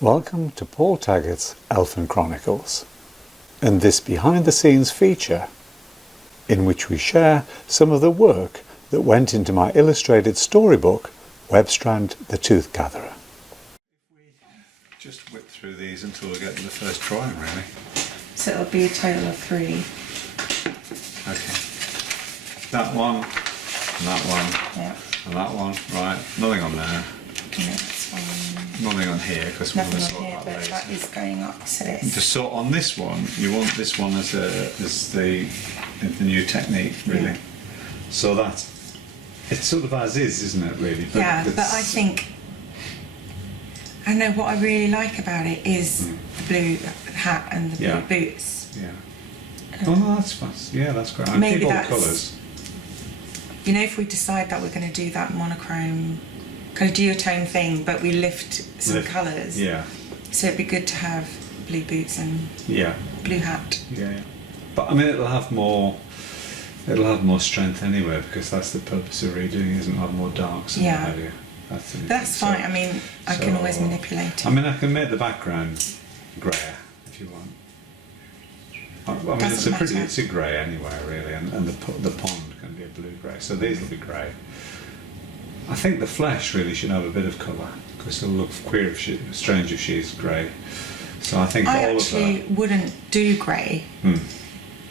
Welcome to Paul Taggart's Elphen Chronicles and this behind-the-scenes feature in which we share some of the work that went into my illustrated storybook, Webstrand the Tooth Gatherer. We just whip through these until we get to the first drawing, really. So it'll be a total of 3. Okay. That one, and that one, Yeah. and that one. Right, nothing on there. Next one. Nothing on here, because we're going to Nothing sort on here, that but later. that is going up to this. Just so on this one, you want this one as the new technique, really. Yeah. So that it's sort of as is, isn't it? Really. But Yeah, but I think I know what I really like about it is the blue hat and the blue boots. Yeah. Oh no, that's fun. Yeah, that's great. I Maybe keep all the that's- colours. You know, if we decide that we're going to do that monochrome, kind of duotone thing, but we lift some colours. Yeah. So it'd be good to have blue boots and Yeah. blue hat. Yeah. But I mean, it'll have more strength anyway, because that's the purpose of redoing, isn't it? Have more darks. Yeah. Area. That's the That's so- fine. I mean, I can always manipulate it. I mean, I can make the background greyer if you want. I mean, Doesn't matter. it's a grey anyway, really, and the pond can be a blue grey. So these will be grey. I think the flesh really should have a bit of colour, because it'll look queer strange if she's grey. So I think I all actually of wouldn't do grey. that.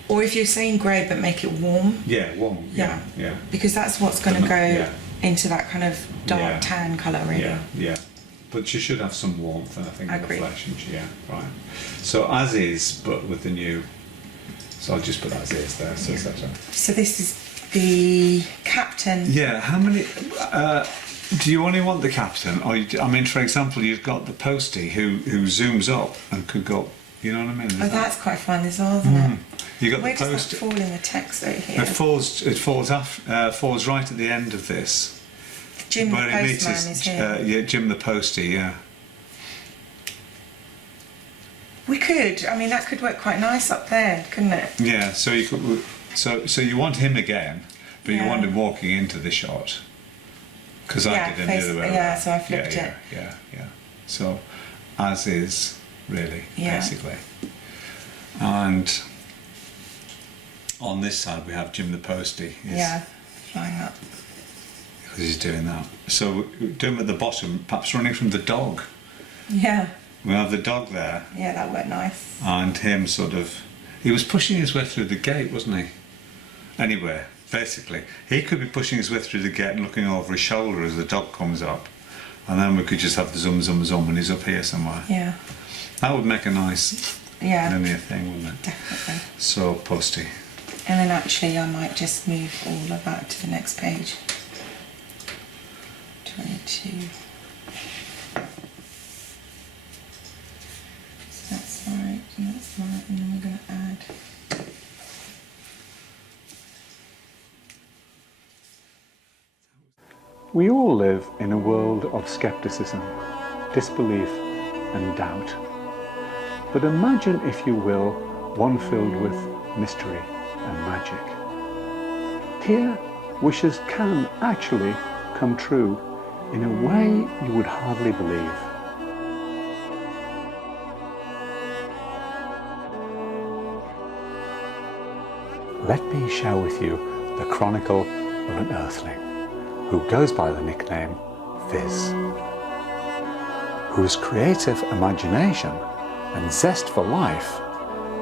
Or if you're saying grey but make it warm, Yeah, warm. Yeah. Yeah. because that's what's going to go Yeah. into that kind of dark Yeah. tan colour, really. Yeah, yeah. But you should have some warmth, I think, I in the agree. flesh. And yeah, right. So as is, but with the new. So I'll just put as is there. So that's right. So this is the captain. Yeah. How many? Do you only want the captain, or I mean, for example, you've got the postie who zooms up and could go. You know what I mean? Oh, that's quite fun as well, isn't it? You got Where the does that postie. fall in the text over here? It falls right at the end of this. Jim the Where it meets postman is here. yeah, Jim the postie. Yeah. We could. I mean, that could work quite nice up there, couldn't it? Yeah, so you could, so you want him again, but you Yeah. want him walking into the shot, because Yeah, I did it the other way yeah, around. so I flipped yeah, it. Yeah. So, as is, really, Yeah. basically. And on this side we have Jim the postie. Yeah, flying up. Because he's doing that. So do him at the bottom, perhaps running from the dog. Yeah, We have the dog there, yeah, that worked nice. and him sort of. He was pushing his way through the gate, wasn't he? Anyway, basically, he could be pushing his way through the gate and looking over his shoulder as the dog comes up, and then we could just have the zoom, zoom, zoom, and he's up here somewhere. Yeah, That would make a nice linear thing, wouldn't it? definitely. So posty. And then actually I might just move all of that to the next page. 22. So that's right, and that's right, and then we're going to add. We all live in a world of skepticism, disbelief and doubt. But imagine, if you will, one filled with mystery and magic. Here, wishes can actually come true in a way you would hardly believe. Let me share with you the chronicle of an earthling who goes by the nickname Fizz, whose creative imagination and zest for life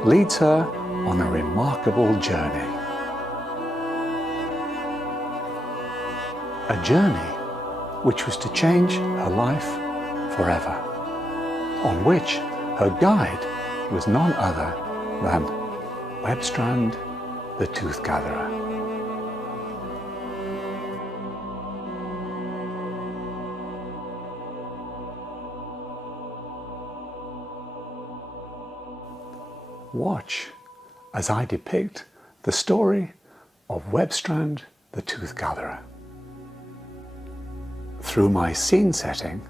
leads her on a remarkable journey. A journey which was to change her life forever, on which her guide was none other than Webstrand the Tooth Gatherer. Watch as I depict the story of Webstrand the Tooth Gatherer through my scene setting,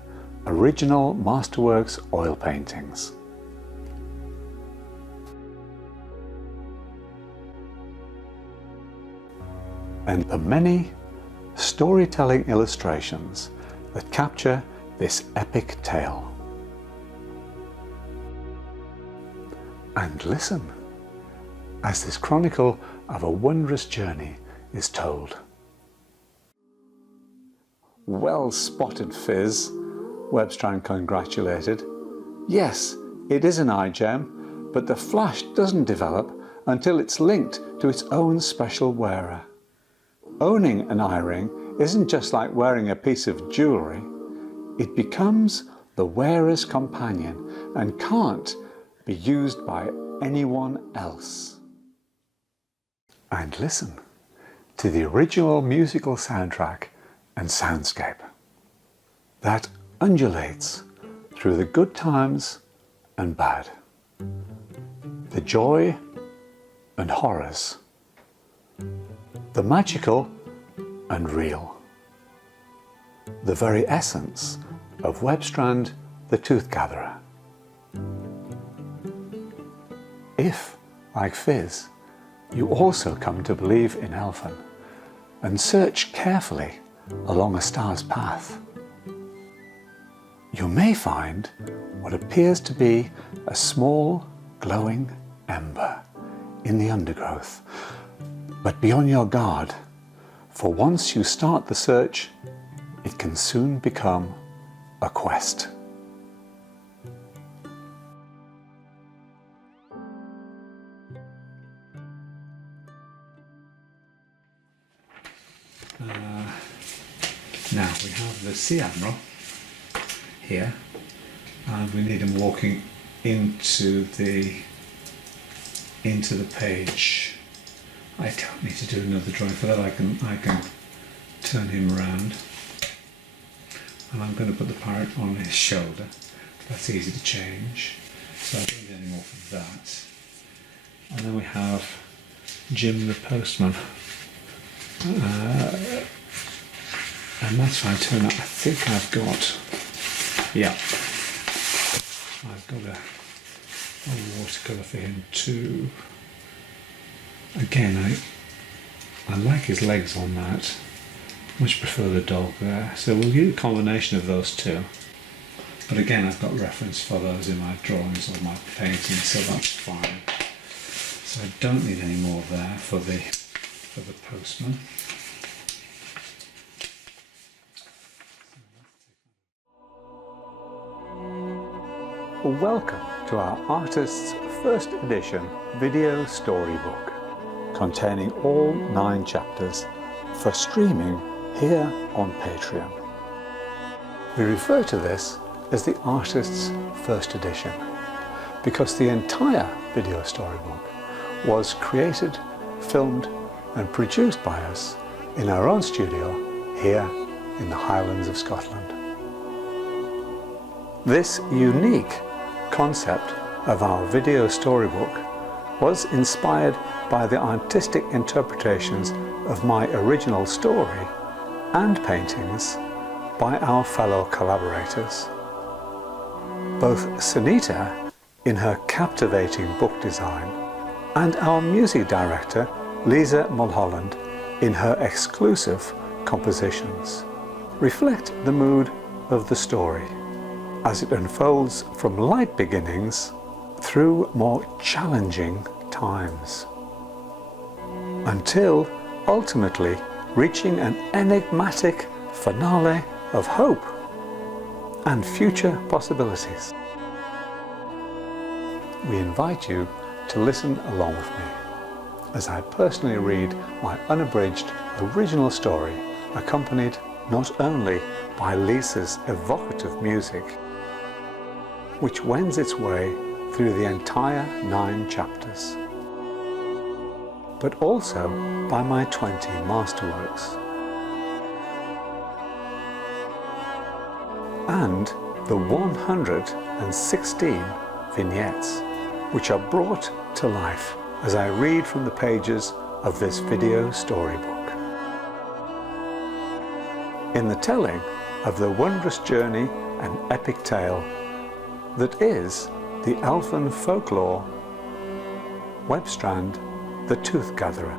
original Masterworks oil paintings. And the many storytelling illustrations that capture this epic tale. and listen as this chronicle of a wondrous journey is told. Well spotted, Fizz, Webstrand congratulated. Yes, it is an eye gem, but the flash doesn't develop until it's linked to its own special wearer. Owning an eye ring isn't just like wearing a piece of jewellery. It becomes the wearer's companion and can't be used by anyone else. And listen to the original musical soundtrack and soundscape that undulates through the good times and bad, the joy and horrors, the magical and real, the very essence of Webstrand the Tooth Gatherer. If, like Fizz, you also come to believe in Elphen and search carefully along a star's path, you may find what appears to be a small glowing ember in the undergrowth. But be on your guard, for once you start the search, it can soon become a quest. Now we have the Sea Admiral here, and we need him walking into the page. I don't need to do another drawing for that. I can turn him around, and I'm going to put the parrot on his shoulder. That's easy to change, so I don't need any more for that. And then we have Jim the postman. And that's fine too. I think I've got a watercolour for him too. Again, I like his legs on that. Much prefer the dog there. So we'll use a combination of those two. But again, I've got reference for those in my drawings or my painting, so that's fine. So I don't need any more there for the postman. Welcome to our artist's first edition video storybook, containing all 9 chapters for streaming here on Patreon. We refer to this as the artist's first edition because the entire video storybook was created, filmed and produced by us in our own studio here in the Highlands of Scotland. This unique concept of our video storybook was inspired by the artistic interpretations of my original story and paintings by our fellow collaborators. Both Sunita in her captivating book design and our music director Lisa Mulholland in her exclusive compositions reflect the mood of the story as it unfolds from light beginnings through more challenging times, until ultimately reaching an enigmatic finale of hope and future possibilities. We invite you to listen along with me as I personally read my unabridged original story, accompanied not only by Lisa's evocative music, which wends its way through the entire 9 chapters, but also by my 20 masterworks, and the 116 vignettes, which are brought to life as I read from the pages of this video storybook, in the telling of the wondrous journey and epic tale that is the Elphen folklore, Webstrand the Tooth Gatherer.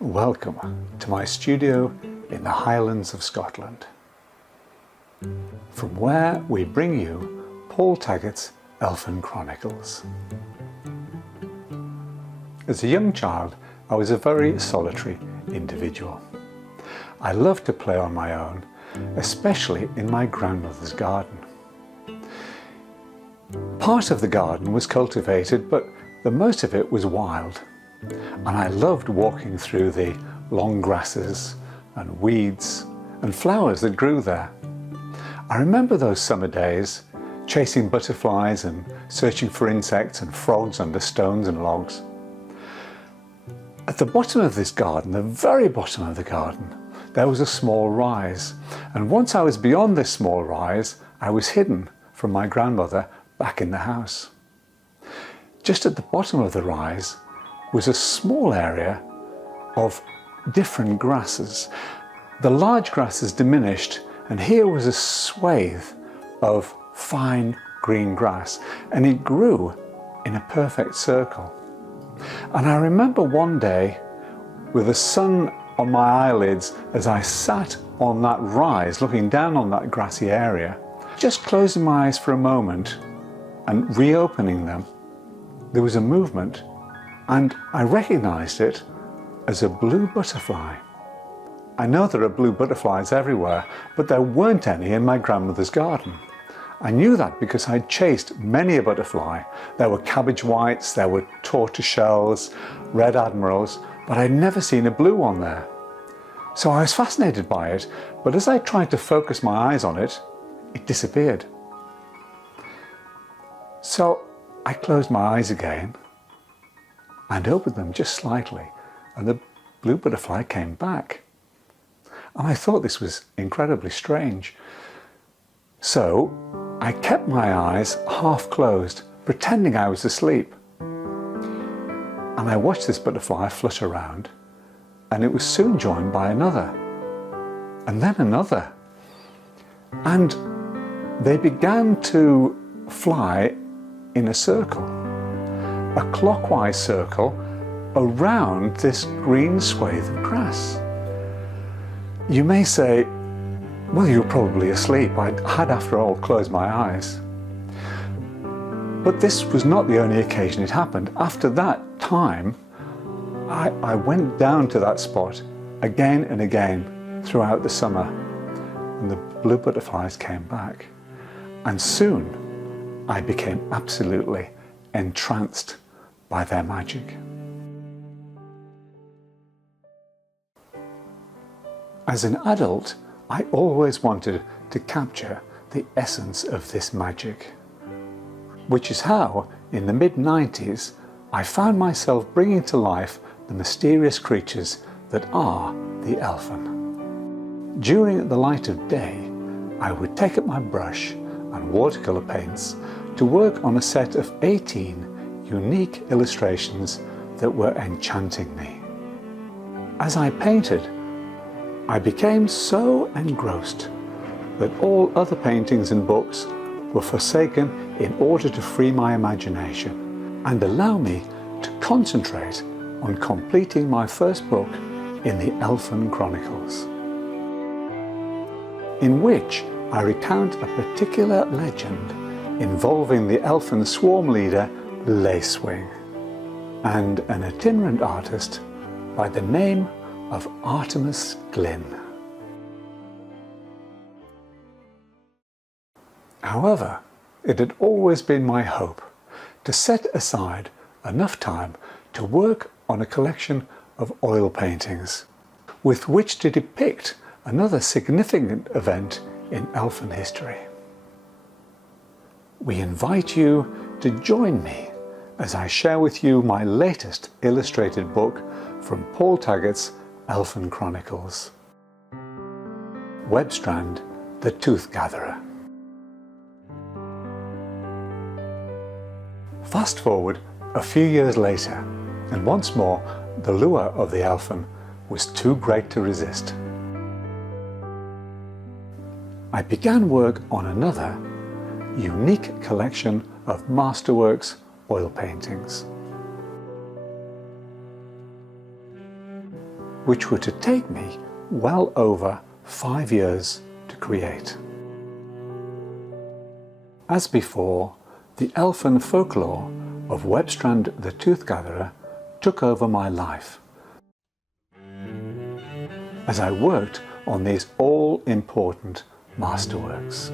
Welcome to my studio in the Highlands of Scotland, from where we bring you Paul Taggart's Elphen Chronicles. As a young child, I was a very solitary individual. I loved to play on my own, especially in my grandmother's garden. Part of the garden was cultivated, but the most of it was wild. And I loved walking through the long grasses and weeds and flowers that grew there. I remember those summer days, chasing butterflies and searching for insects and frogs under stones and logs. At the bottom of this garden, the very bottom of the garden, there was a small rise. And once I was beyond this small rise, I was hidden from my grandmother back in the house. Just at the bottom of the rise was a small area of different grasses. The large grasses diminished, and here was a swathe of fine green grass, and it grew in a perfect circle. And I remember one day, with the sun on my eyelids as I sat on that rise looking down on that grassy area, just closing my eyes for a moment and reopening them, there was a movement, and I recognized it as a blue butterfly. I know there are blue butterflies everywhere, but there weren't any in my grandmother's garden. I knew that because I'd chased many a butterfly. There were cabbage whites, there were tortoiseshells, red admirals, but I'd never seen a blue one there. So I was fascinated by it, but as I tried to focus my eyes on it, it disappeared. So I closed my eyes again and opened them just slightly, and the blue butterfly came back. And I thought this was incredibly strange. So I kept my eyes half closed, pretending I was asleep. And I watched this butterfly flutter around, and it was soon joined by another, and then another. And they began to fly in a circle, a clockwise circle around this green swathe of grass. You may say, well, you're probably asleep. I had, after all, closed my eyes. But this was not the only occasion it happened. After that time, I went down to that spot again and again throughout the summer, and the blue butterflies came back. And soon, I became absolutely entranced by their magic. As an adult, I always wanted to capture the essence of this magic, which is how, in the mid-90s, I found myself bringing to life the mysterious creatures that are the Elphen. During the light of day, I would take up my brush and watercolour paints to work on a set of 18 unique illustrations that were enchanting me. As I painted, I became so engrossed that all other paintings and books were forsaken in order to free my imagination and allow me to concentrate on completing my first book in the Elphen Chronicles, in which I recount a particular legend involving the Elphen swarm leader Lacewing and an itinerant artist by the name of Artemis Glynn. However, it had always been my hope to set aside enough time to work on a collection of oil paintings with which to depict another significant event in Elphen history. We invite you to join me as I share with you my latest illustrated book from Paul Taggart's Elphen Chronicles, Webstrand, the Tooth Gatherer. Fast forward a few years later, and once more the lure of the Elphen was too great to resist. I began work on another unique collection of masterworks oil paintings. which were to take me well over 5 years to create. As before, the elfin folklore of Webstrand the Tooth Gatherer took over my life as I worked on these all-important masterworks.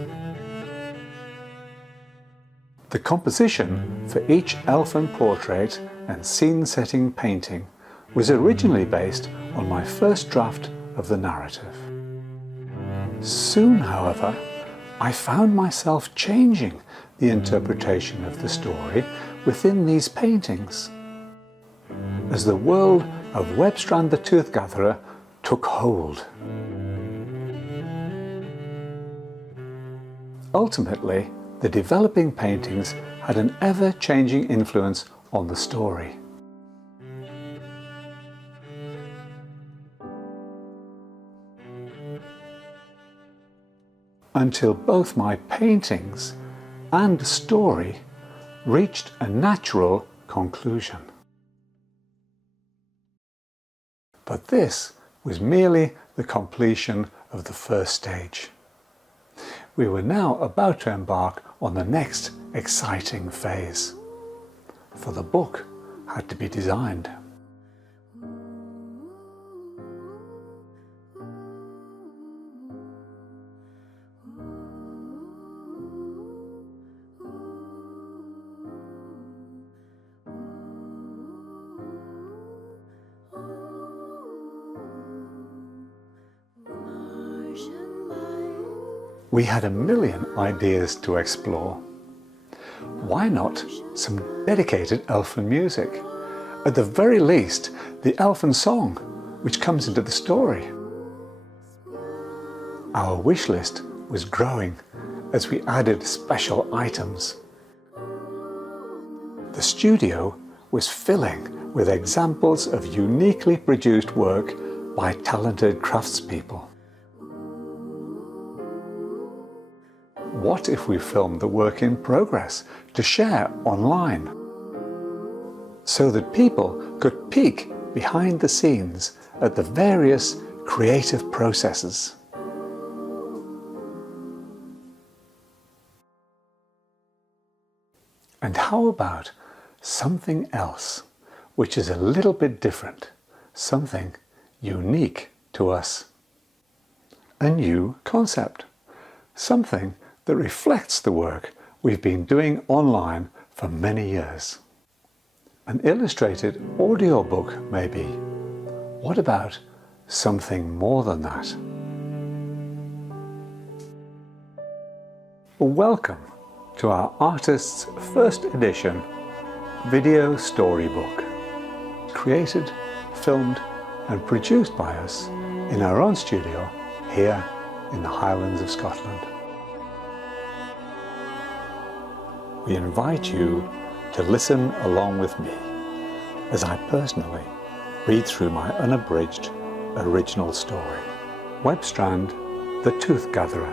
The composition for each elfin portrait and scene-setting painting was originally based on my first draft of the narrative. Soon, however, I found myself changing the interpretation of the story within these paintings, as the world of Webstrand the Tooth Gatherer took hold. Ultimately, the developing paintings had an ever-changing influence on the story. Until both my paintings and story reached a natural conclusion. But this was merely the completion of the first stage. We were now about to embark on the next exciting phase, for the book had to be designed. We had a million ideas to explore. Why not some dedicated elfin music? At the very least, the elfin song, which comes into the story. Our wish list was growing as we added special items. The studio was filling with examples of uniquely produced work by talented craftspeople. What if we filmed the work in progress to share online, so that people could peek behind the scenes at the various creative processes? And how about something else, which is a little bit different, something unique to us? A new concept, something that reflects the work we've been doing online for many years. An illustrated audiobook, maybe. What about something more than that? Welcome to our artist's first edition video storybook, created, filmed and produced by us in our own studio here in the Highlands of Scotland. We invite you to listen along with me as I personally read through my unabridged original story, Webstrand the Tooth Gatherer,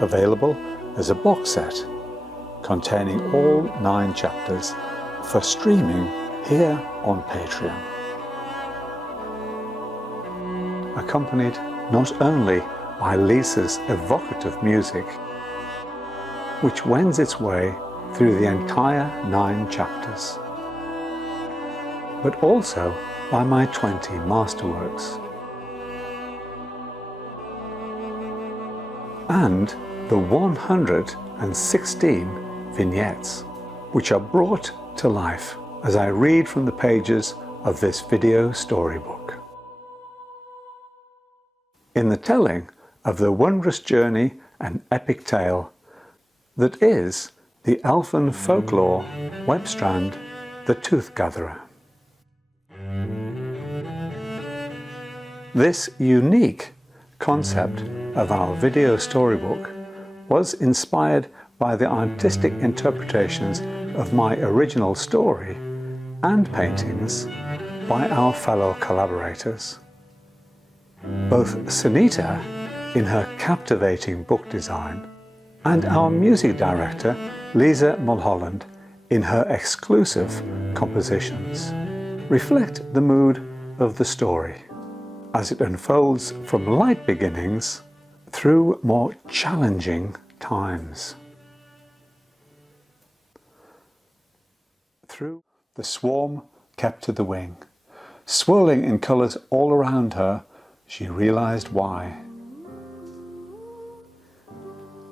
available as a box set containing all 9 chapters for streaming here on Patreon. Accompanied not only by Lisa's evocative music, which wends its way through the entire 9 chapters, but also by my 20 masterworks, and the 116 vignettes, which are brought to life as I read from the pages of this video storybook, in the telling of the wondrous journey and epic tale that is the elfin folklore Webstrand the Tooth Gatherer. This unique concept of our video storybook was inspired by the artistic interpretations of my original story and paintings by our fellow collaborators. Both Sunita, in her captivating book design, and our music director, Lisa Mulholland, in her exclusive compositions, reflect the mood of the story as it unfolds from light beginnings through more challenging times. Through the swarm kept to the wing, swirling in colours all around her, she realised why.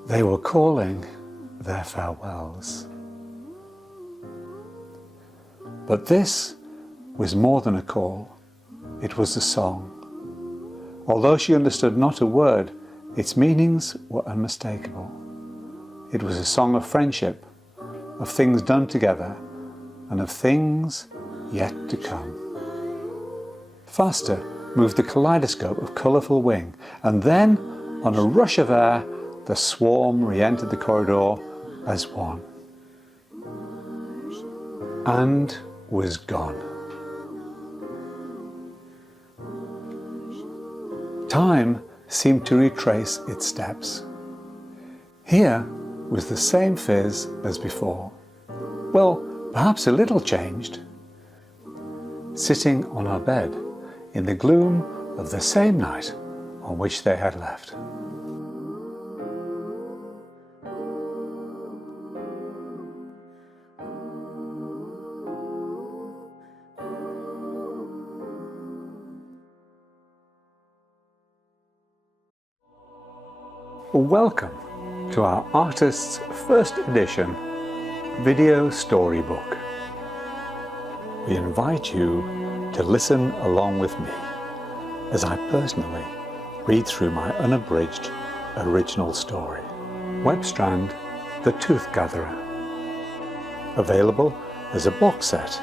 They were calling their farewells. But this was more than a call, it was a song. Although she understood not a word, its meanings were unmistakable. It was a song of friendship, of things done together, and of things yet to come. Faster moved the kaleidoscope of colourful wing, and then, on a rush of air, the swarm re-entered the corridor as one. And was gone. Time seemed to retrace its steps. Here was the same fizz as before. Well, perhaps a little changed. Sitting on her bed in the gloom of the same night on which they had left. Welcome to our artist's first edition video storybook. We invite you to listen along with me as I personally read through my unabridged original story, Webstrand, the Tooth Gatherer, available as a box set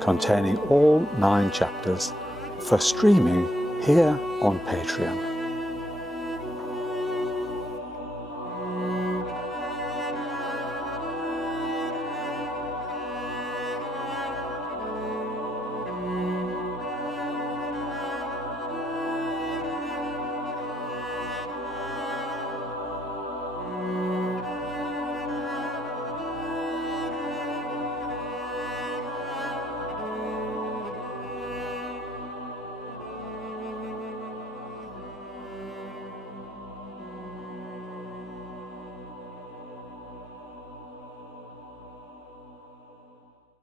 containing all 9 chapters for streaming here on Patreon.